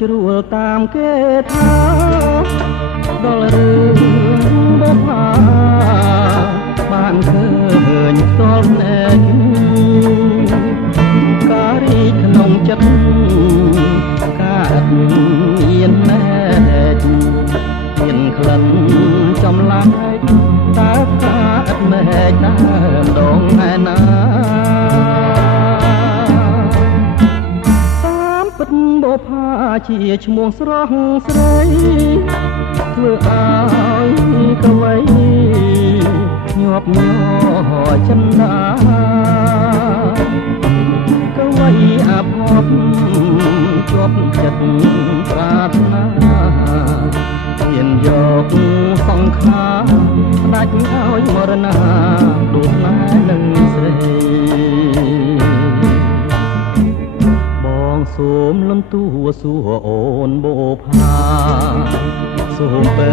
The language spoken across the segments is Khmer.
ជ្រួលតាមគេថាដល់រឿងបុប្ផាបានឃើញផ្ទាល់ភ្នែកការរីកក្នុងចិត្តការមានណែកមានក្លិនចំឡាយតើការឥតណែកដើមដងឯណាបុប្ផាជាឈ្មោះស្រស់ស្រីធ្វើឲ្យកវីញាប់ញ័រចិន្តាកវីអាភ័ព្វជាប់ចិត្តប្រាថ្នាហ៊ានយកសង្ខារស្ដេចឲ្យមរណាដួលណែនឹងស្រីសូមលំទួសួរអូនបុប្ផាសូមពើ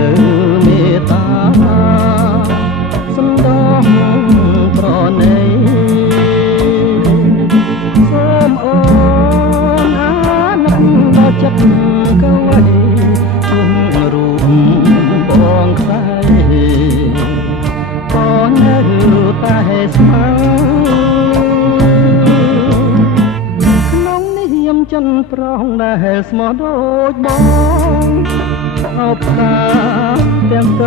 មេត្តាសំដងប្រណីសូមអូនអាណិតដល់ចិត្តកវីគុំរូបបងខ្សែបងនៅតែស្មាចិនប្រងដែលស្មោះដូចបងអបតាទាំងត